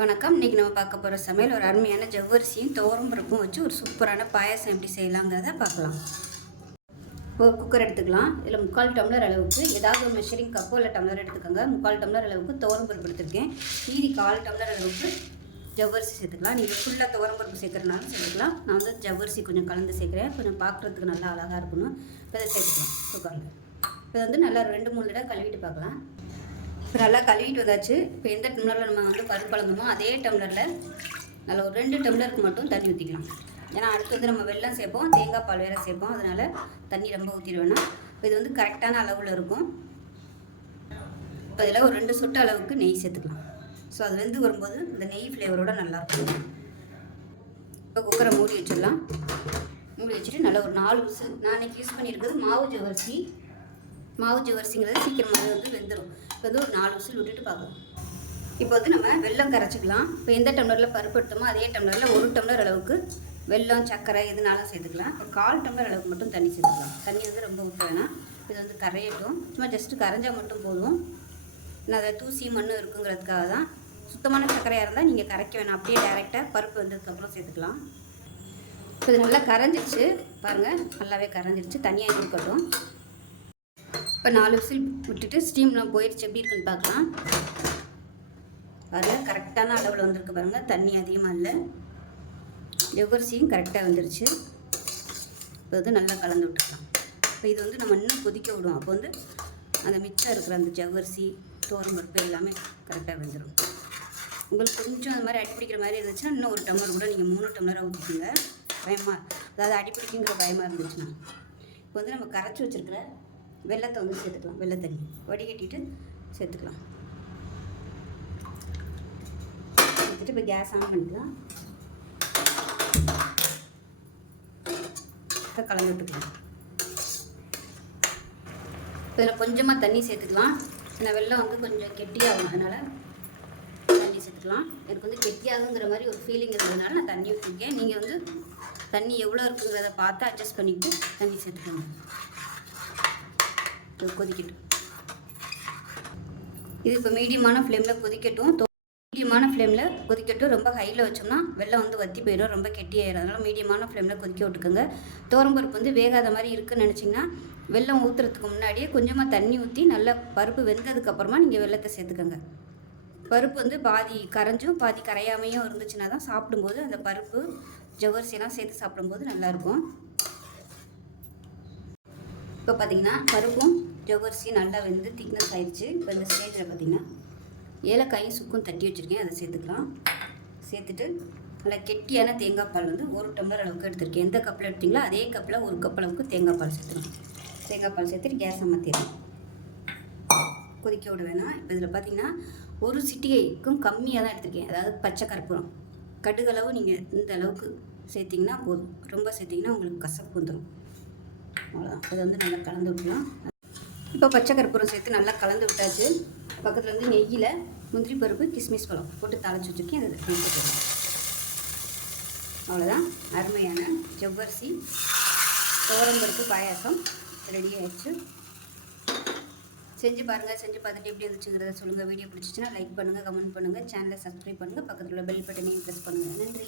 வணக்கம். இன்றைக்கி நம்ம பார்க்க போகிற சமையல் ஒரு அருமையான ஜவ்வரிசியும் துவரம் பருப்பும் வச்சு ஒரு சூப்பரான பாயாசம் எப்படி செய்யலாங்கிறத பார்க்கலாம். ஒரு குக்கர் எடுத்துக்கலாம். இதில் முக்கால் டம்ளர் அளவுக்கு ஏதாவது ஒரு மெஷரிங் கப்போ இல்லை டம்ளர் எடுத்துக்கோங்க. முக்கால் டம்ளர் அளவுக்கு துவரம் பருப்பு எடுத்துருக்கேன். மீதி கால் டம்ளர் அளவுக்கு ஜவ்வரிசி சேர்த்துக்கலாம். நீங்கள் ஃபுல்லாக துவரம் பருப்பு சேர்க்குறனாலும் சேர்த்துக்கலாம். நான் வந்து ஜவ்வரிசி கொஞ்சம் கலந்து சேர்க்குறேன். கொஞ்சம் பார்க்குறதுக்கு நல்லா அழகாக இருக்கணும். இப்போ இதை சேர்த்துக்கலாம். குக்கரில் இப்போ வந்து நல்லா ரெண்டு மூணு தடவை கழுவிட்டு பார்க்கலாம். இப்போ நல்லா கழுவிட்டு வந்தாச்சு. இப்போ எந்த டம்ளரில் நம்ம வந்து பருப்பு கலந்தோமோ அதே டம்ளரில் நல்லா ஒரு ரெண்டு டம்ளருக்கு மட்டும் தண்ணி ஊற்றிக்கலாம் ஏன்னா அடுத்து வந்து நம்ம வெள்ளம் சேர்ப்போம் தேங்காய் பால் வேறு சேர்ப்போம். அதனால் தண்ணி ரொம்ப ஊற்றிட இப்போ இது வந்து கரெக்டான அளவில் இருக்கும். இப்போ இதில் ஒரு ரெண்டு சொட்டு அளவுக்கு நெய் சேர்த்துக்கலாம். ஸோ அது வெந்து வரும்போது இந்த நெய் ஃப்ளேவரோட நல்லாயிருக்கும் இப்போ குக்கரை மூடி வச்சிடலாம். மூடி வச்சுட்டு நல்லா ஒரு நாலு விசில் நான் இன்னைக்கு யூஸ் பண்ணியிருக்கிறது மாவு ஜவரிசி மாவு ஜவரிசிங்கிறது சீக்கிரமாகவே வந்து வெந்துடும் இப்போ வந்து ஒரு நாலு விசில் விட்டுட்டு பார்க்கலாம் இப்போ வந்து நம்ம வெல்லம் கரைச்சிக்கலாம். இப்போ எந்த டம்ளரில் பருப்பு எடுத்தோமோ அதே டம்ளரில் ஒரு டம்ளர் அளவுக்கு வெல்லம் சர்க்கரை எதுனாலும் சேர்த்துக்கலாம். ஒரு கால் டம்ளர் அளவுக்கு மட்டும் தண்ணி சேர்த்துக்கலாம். தண்ணி வந்து ரொம்ப ஊற்ற வேணாம். இது வந்து கரையட்டும். சும்மா ஜஸ்ட்டு கரைஞ்சால் மட்டும் போதும். நான் அதை தூசி மண் இருக்குங்கிறதுக்காக தான். சுத்தமான சர்க்கரையாக இருந்தால் நீங்கள் கரைக்க வேணாம். அப்படியே டேரெக்டாக பருப்பு வந்ததுக்கப்புறம் சேர்த்துக்கலாம். இப்போ இது நல்லா கரைஞ்சிருச்சு. பாருங்கள் நல்லாவே கரைஞ்சிருச்சு. தனியாக இருக்கட்டும். இப்போ நாலு விசில் விட்டுட்டு ஸ்டீம்லாம் போயிடுச்சு எப்படி இருக்குன்னு பார்க்கலாம். பாருங்கள் கரெக்டான அளவில் வந்திருக்கு பாருங்கள் தண்ணி அதிகமாக இல்லை. ஜவ்வரிசியும் கரெக்டாக வந்துருச்சு. இப்போ வந்து நல்லா கலந்து விட்டுக்கலாம். இப்போ இது வந்து நம்ம இன்னும் கொதிக்க விடுவோம். அப்போ வந்து அந்த மிச்சம் இருக்கிற அந்த ஜவ்வரிசி தோரம் பருப்பு எல்லாமே கரெக்டாக வந்துடும் உங்களுக்கு கொஞ்சம் அந்த மாதிரி அடிப்பிடிக்கிற மாதிரி இருந்துச்சுன்னா இன்னும் ஒரு டம்ளர் கூட நீங்கள் மூணு டம்ளராக ஊற்றிக்கோங்க பயமாக அதாவது அடிப்பிடிக்குங்கிற பயமாக இருந்துச்சுன்னா. இப்போ வந்து நம்ம கரைச்சி வச்சுருக்கிற வெள்ளத்தை வந்து சேர்த்துக்கலாம். வெள்ளை தண்ணி. வடிகட்டிட்டு சேர்த்துக்கலாம். சேர்த்துட்டு இப்போ கேஸ் ஆன் பண்ணிக்கலாம். இப்போ கலந்து விட்டுக்கலாம். இப்போ இதில் கொஞ்சமாக தண்ணி சேர்த்துக்கலாம். ஏன்னா வெள்ளம் வந்து கொஞ்சம் கெட்டியாகும். அதனால் தண்ணி சேர்த்துக்கலாம். எனக்கு வந்து கெட்டியாகுங்கிற மாதிரி ஒரு ஃபீலிங் இருக்கிறதுனால நான் தண்ணி ஊற்றிருக்கேன் நீங்கள் வந்து தண்ணி எவ்வளோ இருக்குங்கிறத பார்த்து அட்ஜஸ்ட் பண்ணிவிட்டு தண்ணி சேர்த்துக்கலாம் கொதிக்கட்டும். இது இப்போ மீடியமான ஃப்ளேமில் கொதிக்கட்டும். மீடியமான ஃப்ளேமில் கொதிக்கட்டும். ரொம்ப ஹையில் வச்சோம்னா வெள்ளம் வந்து வத்தி போயிடும். ரொம்ப கெட்டியாயிடும் அதனால் மீடியமான ஃப்ளேமில் கொதிக்க விட்டுக்கோங்க. பருப்பு வந்து வேகாத மாதிரி இருக்குன்னு நினச்சிங்கன்னா வெள்ளம் ஊற்றுறதுக்கு முன்னாடியே கொஞ்சமாக தண்ணி ஊற்றி நல்லா பருப்பு வெந்ததுக்கப்புறமா நீங்கள் வெள்ளத்தை சேர்த்துக்கோங்க. பருப்பு வந்து பாதி கரைஞ்சும் பாதி கரையாமையும் இருந்துச்சுன்னா தான் சாப்பிடும்போது அந்த பருப்பு ஜவ்வரிசியெல்லாம் சேர்த்து சாப்பிடும்போது நல்லாயிருக்கும் இப்போ பார்த்தீங்கன்னா பருப்பும் ஜவ்வரிசியும் நல்லா வந்து திக்னஸ் ஆயிடுச்சு. இப்போ இந்த ஸ்டேஜில் பார்த்தீங்கன்னா ஏலக்காயும் சுக்கும் தட்டி வச்சுருக்கேன். அதை சேர்த்துக்கலாம். சேர்த்துட்டு நல்லா கெட்டியான தேங்காய் பால் வந்து ஒரு டம்ளர் அளவுக்கு எடுத்திருக்கேன். எந்த கப்பில் எடுத்தீங்களோ அதே கப்பில் ஒரு கப் அளவுக்கு தேங்காய் பால் சேர்த்துக்கலாம். தேங்காய் பால் சேர்த்துட்டு கேஸ் அமர்த்திடலாம் கொதிக்க விட வேணாம். இப்போ இதில் பார்த்தீங்கன்னா ஒரு சிட்டிகைக்கும் கம்மியாக தான் எடுத்திருக்கேன். அதாவது பச்சை கற்பூரம். கடுகளவு நீங்கள் இந்த அளவுக்கு சேர்த்திங்கன்னா போதும். ரொம்ப சேர்த்திங்கன்னா உங்களுக்கு கசப்பு வந்துடும் அவ்வளோதான் இதை வந்து நல்லா கலந்து விட்டுலாம். இப்போ பச்சை கற்பூரம் சேர்த்து நல்லா கலந்து விட்டாச்சு. பக்கத்தில் வந்து நெய்யில் முந்திரி பருப்பு கிஸ்மிஸ் பழம் போட்டு தாளிச்சு வச்சுருக்கேன். அதை சேர்த்துக்கலாம் அவ்வளோதான் அருமையான ஜவ்வரிசி பருப்பு பாயாசம் ரெடி ஆயிடுச்சு. செஞ்சு பாருங்கள் செஞ்சு பார்த்துட்டு எப்படி இருந்துச்சுங்கிறத சொல்லுங்கள் வீடியோ பிடிச்சிச்சின்னா லைக் பண்ணுங்கள் கமெண்ட் பண்ணுங்கள் சேனலை சப்ஸ்கிரைப் பண்ணுங்கள் பக்கத்தில் உள்ள பெல் பட்டனையும் ப்ரெஸ் பண்ணுங்கள் நன்றி.